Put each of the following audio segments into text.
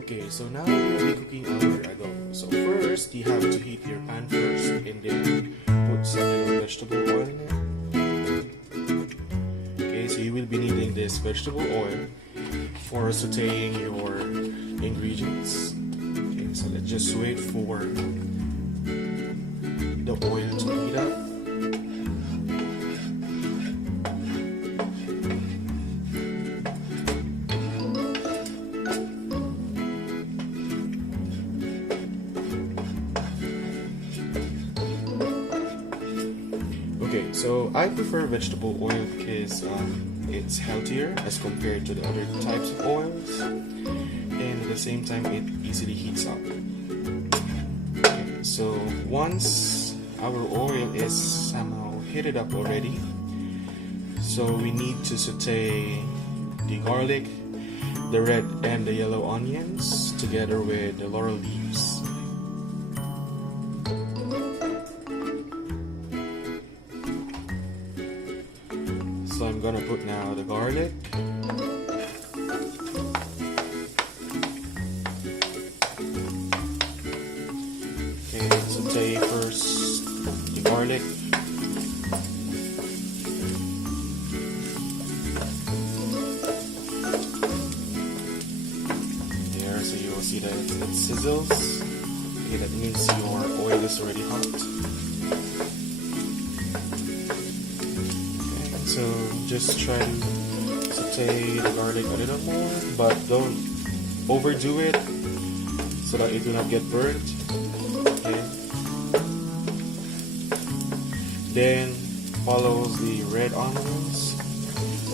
Okay, so now we'll be cooking our adobo. So first, you have to heat your pan first and then put some little vegetable oil in it. Okay, so you will be needing this vegetable oil for sauteing your ingredients. Okay, so let's just wait for the oil to heat up. Okay, so I prefer vegetable oil because it's healthier as compared to the other types of oils, and at the same time it easily heats up. Okay, so once our oil is somehow heated up already, so we need to saute the garlic, the red and the yellow onions together with the laurel leaves. So I'm gonna put now the garlic. Okay, saute first the garlic. There, so you will see that it sizzles. Okay, that means your oil is already hot. So just try to saute the garlic a little more, but don't overdo it so that it do not get burnt. Okay. Then follows the red onions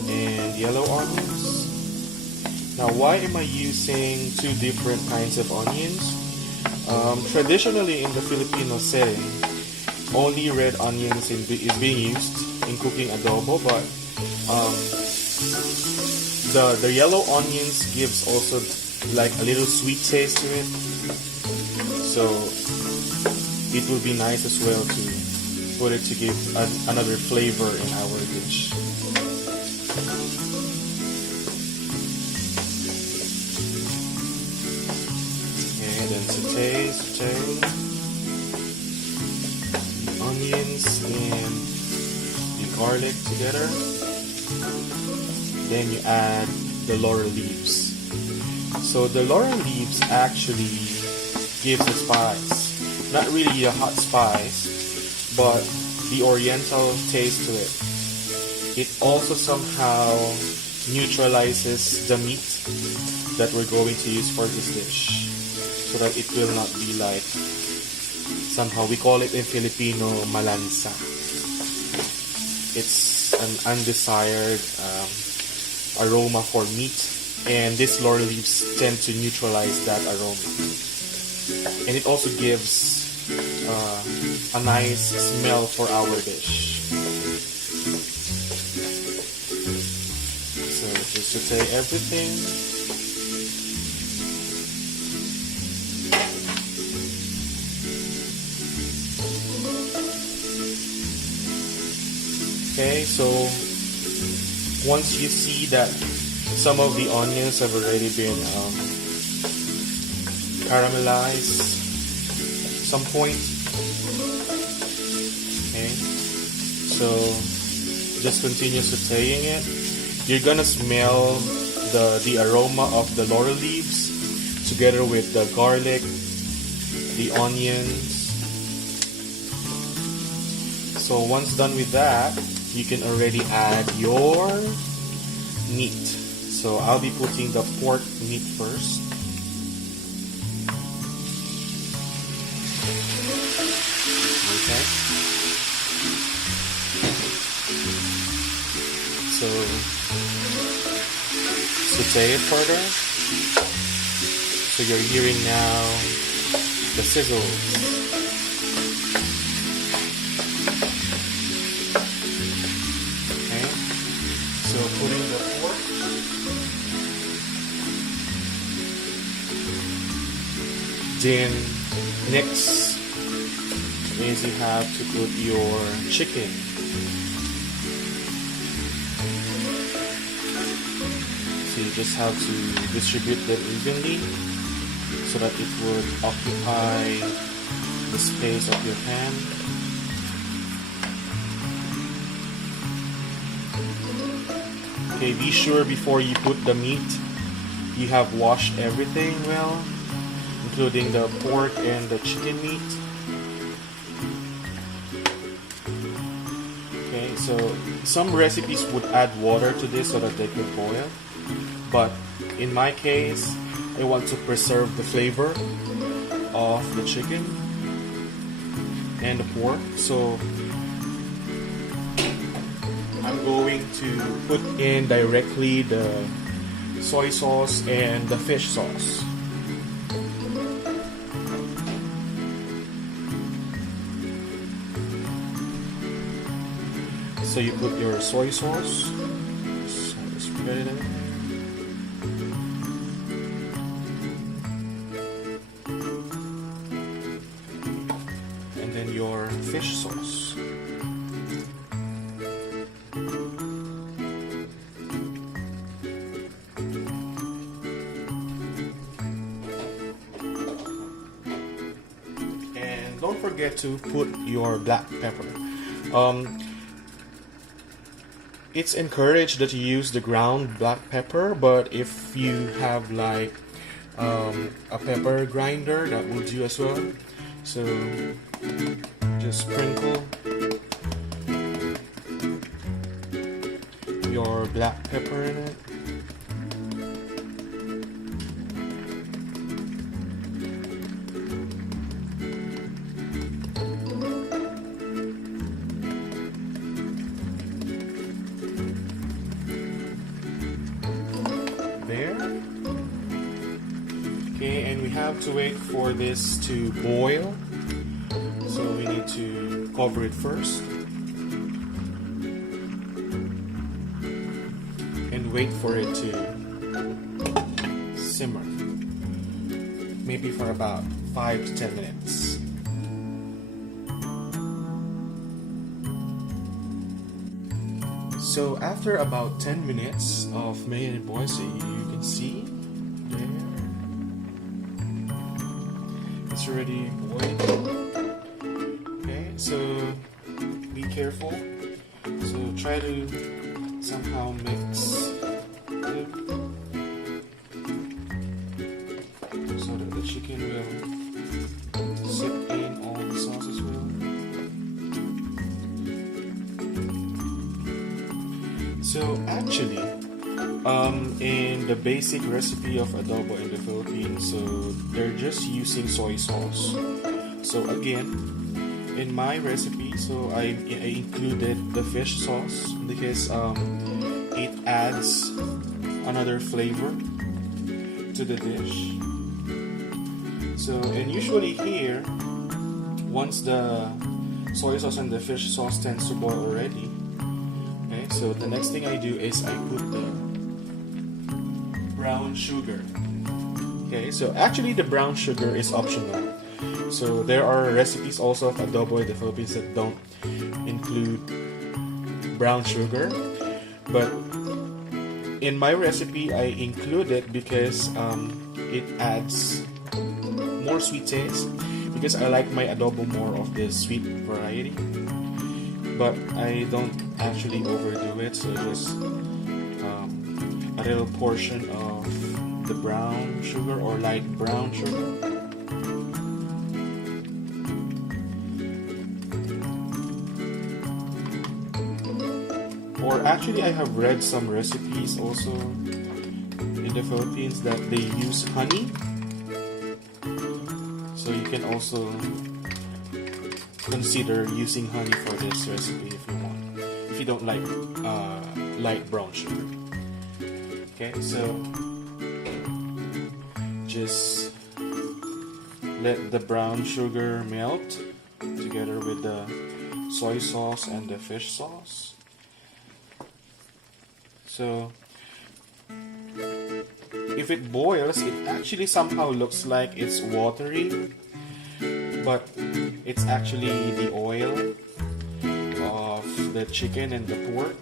and yellow onions. Now, why am I using two different kinds of onions? Traditionally in the Filipino setting, only red onions is being used in cooking adobo, but the yellow onions gives also like a little sweet taste to it, so it will be nice as well to put it to give another flavor in our dish. And then saute the onions and garlic together. Then you add the laurel leaves. So the laurel leaves actually gives the spice, not really a hot spice, but the oriental taste to it. It also somehow neutralizes the meat that we're going to use for this dish, so that it will not be like, somehow we call it in Filipino malansa. It's an undesired aroma for meat, and these laurel leaves tend to neutralize that aroma. And it also gives a nice smell for our dish. So just saute everything. Okay, so once you see that some of the onions have already been caramelized some point, okay, so just continue sauteing it. You're gonna smell the aroma of the laurel leaves together with the garlic, the onions. So once done with that, you can already add your meat. So I'll be putting the pork meat first. Okay. So saute it further. So you're hearing now the sizzles. So putting the pork, then next is you have to put your chicken. So you just have to distribute them evenly so that it would occupy the space of your pan. Okay, be sure before you put the meat, you have washed everything well, including the pork and the chicken meat. Okay, so some recipes would add water to this so that they could boil, but in my case, I want to preserve the flavor of the chicken and the pork, so I'm going to put in directly the soy sauce and the fish sauce. So you put your soy sauce, so spread it in. And then your fish sauce. And don't forget to put your black pepper. It's encouraged that you use the ground black pepper, but if you have like a pepper grinder, that will do as well. So just sprinkle your black pepper in it. There. Okay, and we have to wait for this to boil. So we need to cover it first and wait for it to simmer, maybe for about 5 to 10 minutes. So after about 10 minutes of making it boil, so you can see there, it's already boiling. Okay, so be careful. So try to somehow mix it so that the chicken will sip in all the sauce as well. So actually, in the basic recipe of adobo in the Philippines, so they're just using soy sauce. So again, in my recipe, so I included the fish sauce because it adds another flavor to the dish. So, and usually here, once the soy sauce and the fish sauce tends to boil already, okay, so the next thing I do is I put the brown sugar. Okay, so actually the brown sugar is optional. So there are recipes also of adobo in the Philippines that don't include brown sugar, but in my recipe I include it because it adds more sweet taste, because I like my adobo more of the sweet variety, but I don't actually overdo it, so just a little portion of the brown sugar or light brown sugar. Or actually, I have read some recipes also in the Philippines that they use honey. So you can also consider using honey for this recipe if you want. If you don't like light brown sugar. Okay, so just let the brown sugar melt together with the soy sauce and the fish sauce. So if it boils, it actually somehow looks like it's watery, but it's actually the oil of the chicken and the pork.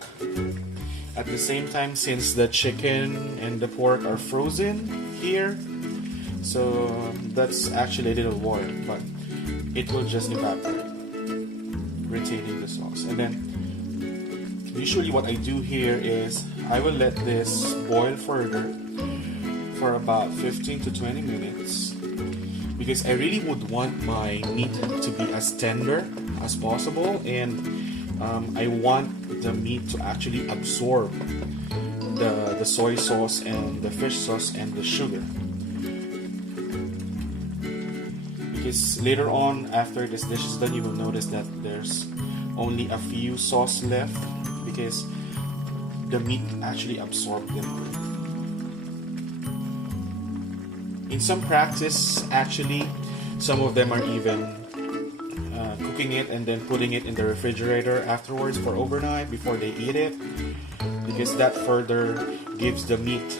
At the same time, since the chicken and the pork are frozen here, So that's actually a little water, but it will just evaporate, retaining the sauce. And then usually what I do here is I will let this boil further for about 15 to 20 minutes, because I really would want my meat to be as tender as possible, and I want the meat to actually absorb the soy sauce and the fish sauce and the sugar. Because later on, after this dish is done, you will notice that there's only a few sauce left, because the meat actually absorbed them. In some practice, actually, some of them are even cooking it and then putting it in the refrigerator afterwards for overnight before they eat it, because that further gives the meat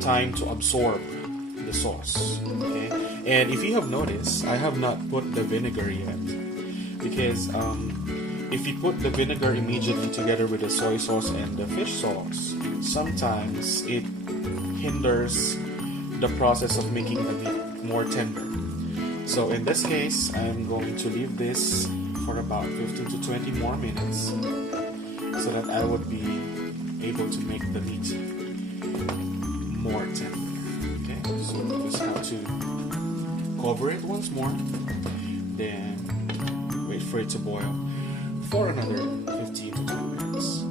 time to absorb the sauce. Okay, and if you have noticed, I have not put the vinegar yet, because if you put the vinegar immediately together with the soy sauce and the fish sauce, sometimes it hinders the process of making the meat more tender. So in this case, I'm going to leave this for about 15 to 20 more minutes so that I would be able to make the meat more tender. Okay, so we just have to cover it once more, then wait for it to boil for another 15 to 20 minutes.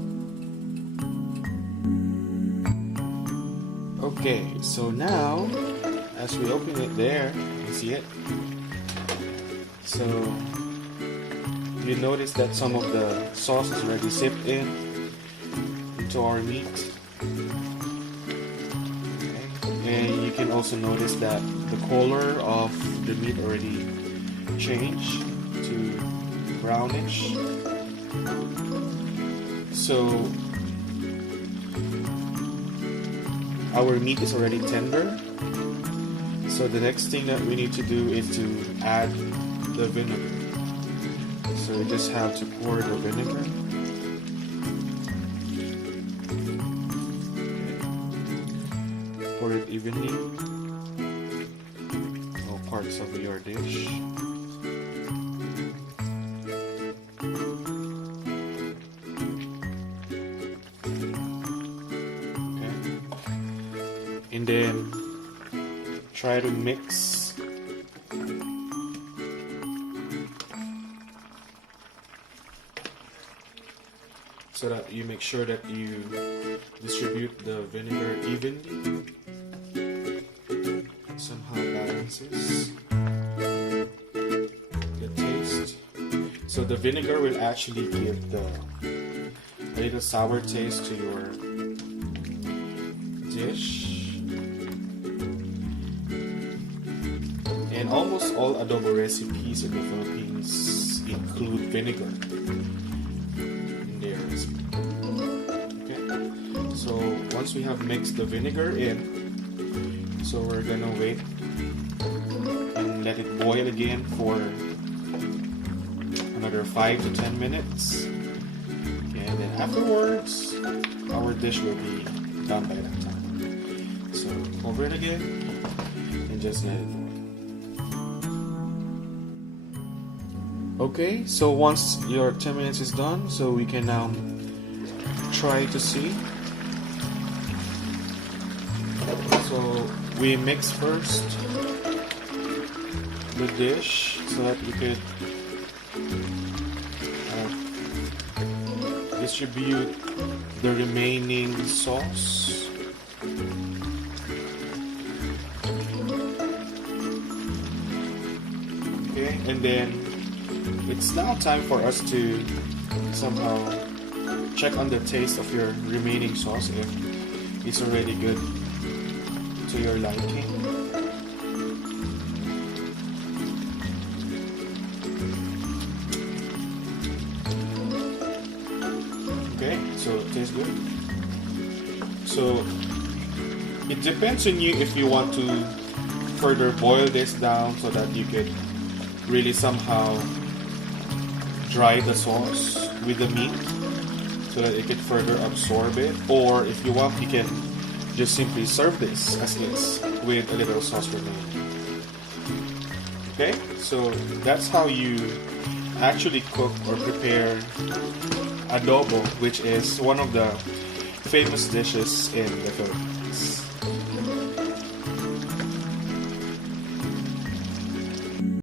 Okay, so now as we open it there, you see it. So you notice that some of the sauce is already sipped into our meat. Okay. And you can also notice that the color of the meat already changed to brownish. So our meat is already tender. So the next thing that we need to do is to add the vinegar. So you just have to pour the vinegar. Okay. Pour it evenly, all parts of your dish. Okay. And then try to mix so that you make sure that you distribute the vinegar evenly. Somehow balances the taste. So the vinegar will actually give a little sour taste to your dish. And almost all adobo recipes in the Philippines include vinegar in their recipe. Okay, so once we have mixed the vinegar in, so we're gonna wait and let it boil again for another 5 to 10 minutes. Okay, and then afterwards, our dish will be done by that time. So cover it again and just let it boil. Okay, so once your 10 minutes is done, so we can now try to see. So we mix first the dish so that we could distribute the remaining sauce. Okay, and then it's now time for us to somehow check on the taste of your remaining sauce if it's already good to your liking. Okay, so it tastes good. So it depends on you if you want to further boil this down so that you could really somehow dry the sauce with the meat so that it could further absorb it, or if you want, you can just simply serve this as is with a little sauce remaining. Okay, so that's how you actually cook or prepare adobo, which is one of the famous dishes in the Philippines.